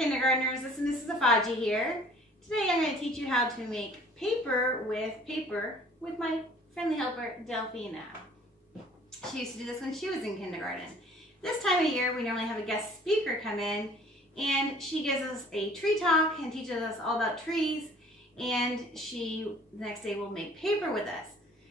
kindergartners, this is Mrs Acfalle here. Today I'm going to teach you how to make paper with my friendly helper, Delphina. She used to do this when she was in kindergarten. This time of year we normally have a guest speaker come in and she gives us a tree talk and teaches us all about trees, and she the next day will make paper with us.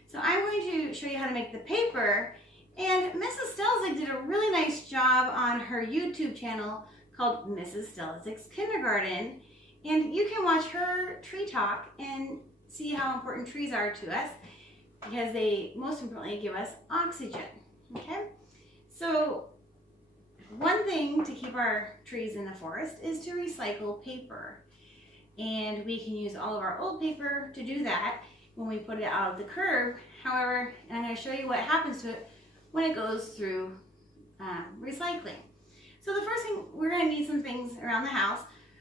So I'm going to show you how to make the paper, and Mrs. Stelzig did a really nice job on her YouTube channel called Mrs. Stelzig's Kindergarten, and you can watch her tree talk and see how important trees are to us because they most importantly give us oxygen. Okay, so one thing to keep our trees in the forest is to recycle paper, and we can use all of our old paper to do that when we put it out of the curb. However, and I'm going to show you what happens to it when it goes through recycling. So the first thing, we're going to need some things around the house.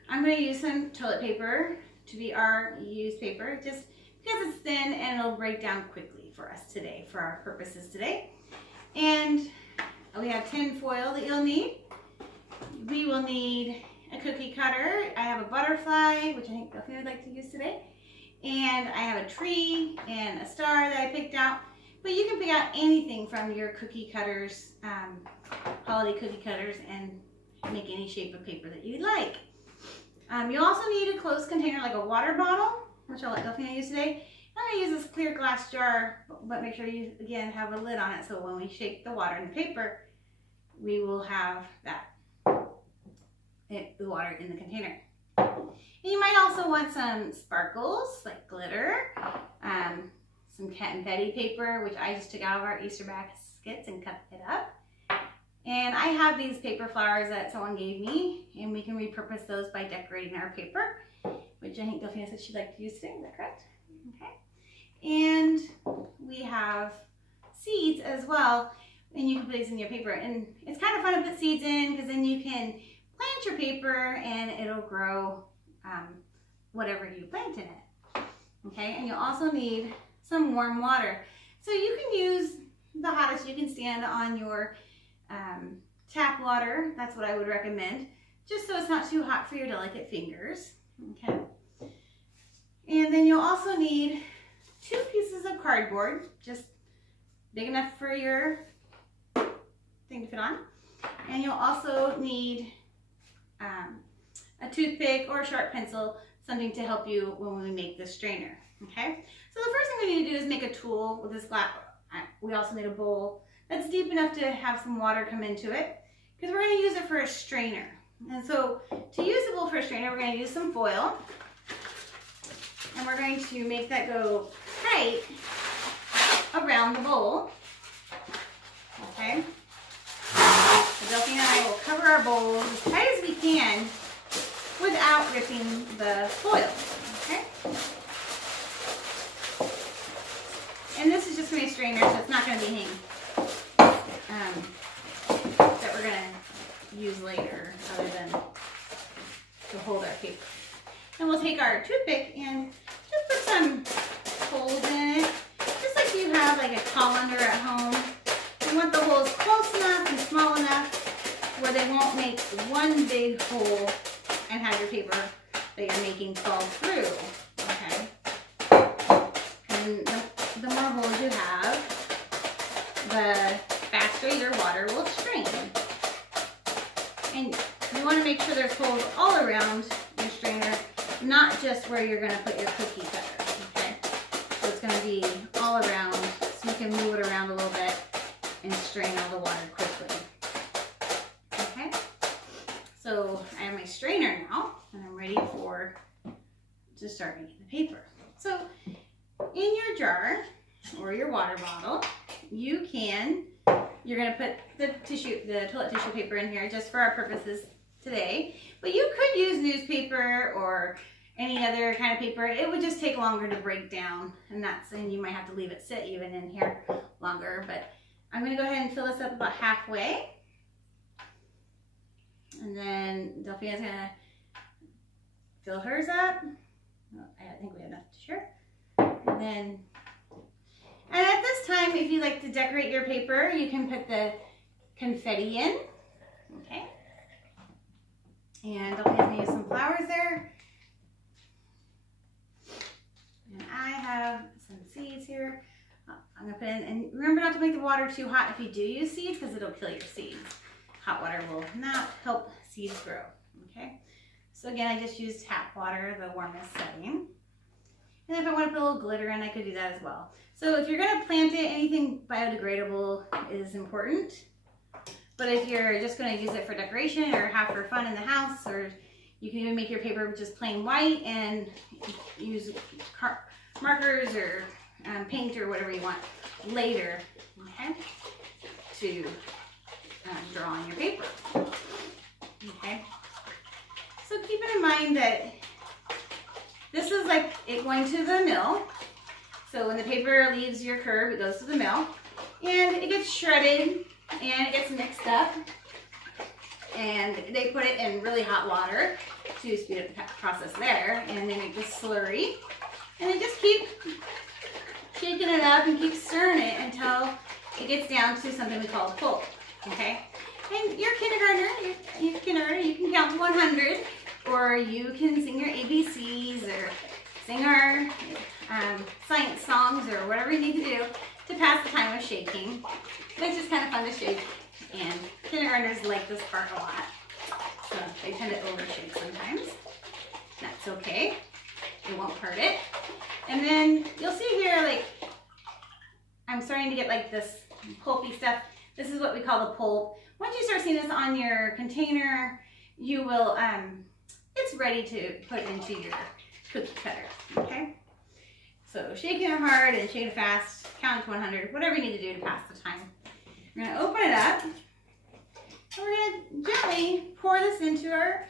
I'm going to use some toilet paper to be our used paper, just because it's thin and it'll break down quickly for us today, for our purposes today. And we have tin foil that you'll need. We will need a cookie cutter. I have a butterfly, which I think Delphina would like to use today. And I have a tree and a star that I picked out. But you can pick out anything from your cookie cutters, holiday cookie cutters, and make any shape of paper that you like. You'll also need a closed container like a water bottle, which I'll let Delphina use today. I'm going to use this clear glass jar, but make sure you, again, have a lid on it so when we shake the water in the paper, we will have the water in the container. And you might also want some sparkles, like glitter, some confetti paper, which I just took out of our Easter baskets and cut it up. And I have these paper flowers that someone gave me, and we can repurpose those by decorating our paper, which I think Delphina said she'd like to use today. Is that correct? Okay. And we have seeds as well, and you can put these in your paper. And it's kind of fun to put seeds in because then you can plant your paper and it'll grow whatever you plant in it. Okay, and you'll also need some warm water. So you can use the hottest you can stand on your tap water. That's what I would recommend, just so it's not too hot for your delicate fingers. Okay, and then you'll also need 2 pieces of cardboard, just big enough for your thing to fit on. And you'll also need a toothpick or a sharp pencil, something to help you when we make this strainer. Okay, so the first thing we need to do is make a tool with this glass. We also need a bowl that's deep enough to have some water come into it, because we're going to use it for a strainer. And so to use the bowl for a strainer, we're going to use some foil, and we're going to make that go tight around the bowl. Okay, so Delphina and I will cover our bowls as tight as we can without ripping the foil. Okay, and this is just going to be a strainer, so it's not going to be hanging that we're going to use later, other than to hold our paper. And we'll take our toothpick and just put some holes in it, just like you have like a colander at home. You want the holes close enough and small enough where they won't make one big hole and have your paper that you're making fall through. Okay, and the more holes you have, the faster your water will strain. And you want to make sure there's holes all around your strainer, not just where you're going to put your cookie cutter. Okay, so it's going to be all around, so you can move it around a little bit and strain all the water quickly. Okay, so I have my strainer now, and I'm ready to start making the paper. So in your jar or your water bottle, you're going to put the toilet tissue paper in here just for our purposes today. But you could use newspaper or any other kind of paper. It would just take longer to break down, and you might have to leave it sit even in here longer. But I'm going to go ahead and fill this up about halfway. And then Delphina's going to fill hers up. I think we have enough to share. And at this time, if you like to decorate your paper, you can put the confetti in. Okay. And I'll have me some flowers there. And I have some seeds here. I'm gonna put in, and remember not to make the water too hot if you do use seeds, because it'll kill your seeds. Hot water will not help seeds grow, okay? So again, I just used tap water, the warmest setting. And if I want to put a little glitter in, I could do that as well. So if you're gonna plant it, anything biodegradable is important. But if you're just gonna use it for decoration or have for fun in the house, or you can even make your paper just plain white and use markers or paint or whatever you want later, okay, to draw on your paper, okay. So keep it in mind that this is like it going to the mill. So when the paper leaves your curb, it goes to the mill, and it gets shredded and it gets mixed up, and they put it in really hot water to speed up the process there, and they make this slurry, and they just keep shaking it up and keep stirring it until it gets down to something we call pulp, okay? And you're kindergartner, you can count to 100, or you can sing your ABCs, or sing our science songs, or whatever you need to do to pass the time of shaking. It's just kind of fun to shake, and kindergartners like this part a lot, so they tend to overshake sometimes. That's okay, it won't hurt it. And then you'll see here, like, I'm starting to get like this pulpy stuff. This is what we call the pulp. Once you start seeing this on your container, you will, it's ready to put into your cookie cutter, okay? So shaking it hard and shaking it fast, count to 100, whatever you need to do to pass the time. We're gonna open it up, and we're gonna gently pour this into our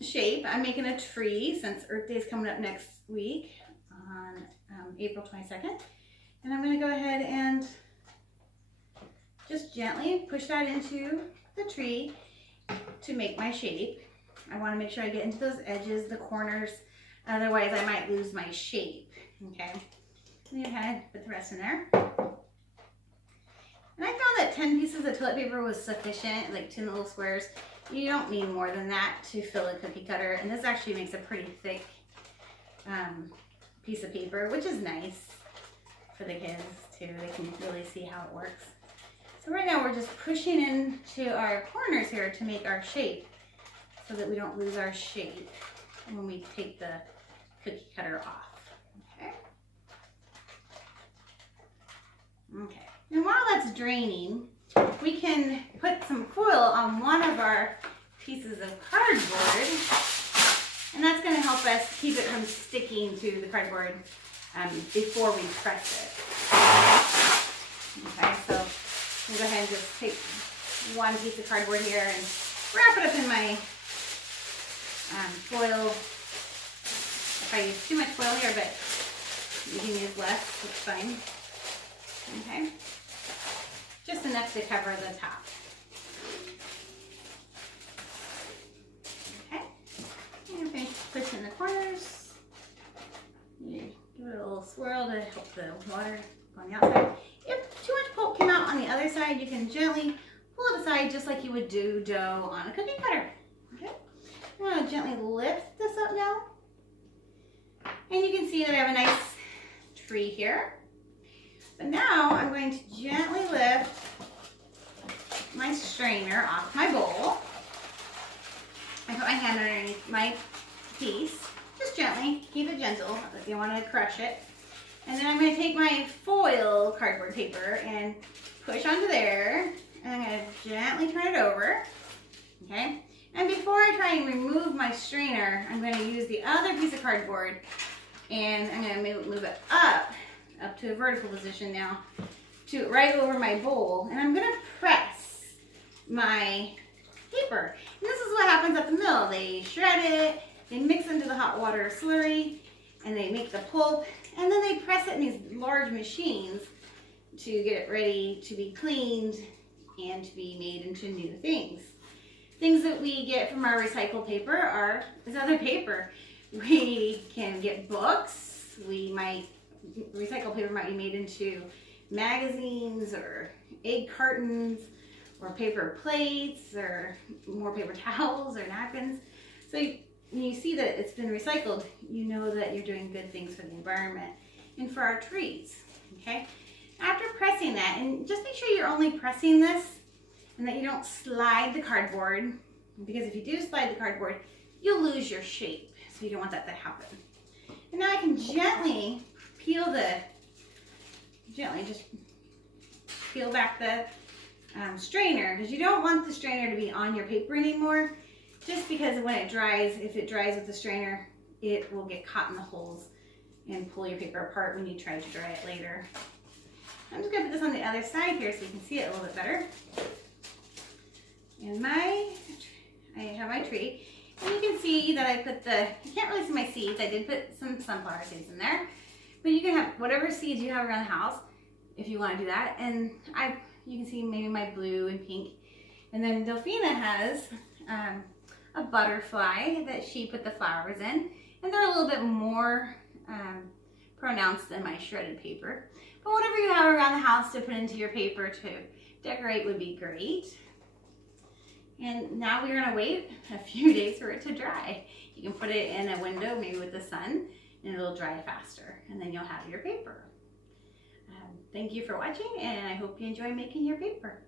shape. I'm making a tree since Earth Day is coming up next week on April 22nd. And I'm going to go ahead and just gently push that into the tree to make my shape. I want to make sure I get into those edges, the corners, otherwise I might lose my shape, okay? And you kind of put the rest in there. And I found that 10 pieces of toilet paper was sufficient, like 10 little squares. You don't need more than that to fill a cookie cutter, and this actually makes a pretty thick piece of paper, which is nice for the kids too. They can really see how it works. So right now we're just pushing into our corners here to make our shape so that we don't lose our shape when we take the cookie cutter off. Okay. Okay. And while that's draining, we can put some foil on one of our pieces of cardboard, and that's going to help us keep it from sticking to the cardboard before we press it. Okay, so we'll go ahead and just take one piece of cardboard here and wrap it up in my foil. If I use too much foil here, but you can use less, it's fine. Okay. Just enough to cover the top. Okay. And finish pushing the corners. You give it a little swirl to help the water go on the outside. If too much pulp came out on the other side, you can gently pull it aside just like you would do dough on a cookie cutter. Okay. I'm going to gently lift this up now. And you can see that I have a nice tree here. But now I'm going to gently lift my strainer off my bowl. I put my hand underneath my piece, just gently, keep it gentle if you want to crush it. And then I'm going to take my foil cardboard paper and push onto there, and I'm going to gently turn it over, okay? And before I try and remove my strainer, I'm going to use the other piece of cardboard, and I'm going to move it up to a vertical position now, to right over my bowl, and I'm going to press my paper. And this is what happens at the mill. They shred it, they mix it into the hot water slurry, and they make the pulp, and then they press it in these large machines to get it ready to be cleaned and to be made into new things. Things that we get from our recycled paper is other paper. We can get books. Recycled paper might be made into magazines or egg cartons or paper plates or more paper towels or napkins. So when you see that it's been recycled, you know that you're doing good things for the environment and for our trees, okay? After pressing that, and just make sure you're only pressing this and that you don't slide the cardboard, because if you do slide the cardboard, you'll lose your shape. So you don't want that to happen. And now I can gently just peel back the strainer, because you don't want the strainer to be on your paper anymore, just because when it dries, if it dries with the strainer, it will get caught in the holes and pull your paper apart when you try to dry it later. I'm just going to put this on the other side here so you can see it a little bit better. And I have my tree, and you can see that I put you can't really see my seeds. I did put some sunflower seeds in there, but you can have whatever seeds you have around the house if you want to do that. And you can see maybe my blue and pink. And then Delphina has a butterfly that she put the flowers in, and they're a little bit more pronounced than my shredded paper. But whatever you have around the house to put into your paper to decorate would be great. And now we're gonna wait a few days for it to dry. You can put it in a window, maybe with the sun, and it'll dry faster, and then you'll have your paper. Thank you for watching, and I hope you enjoy making your paper.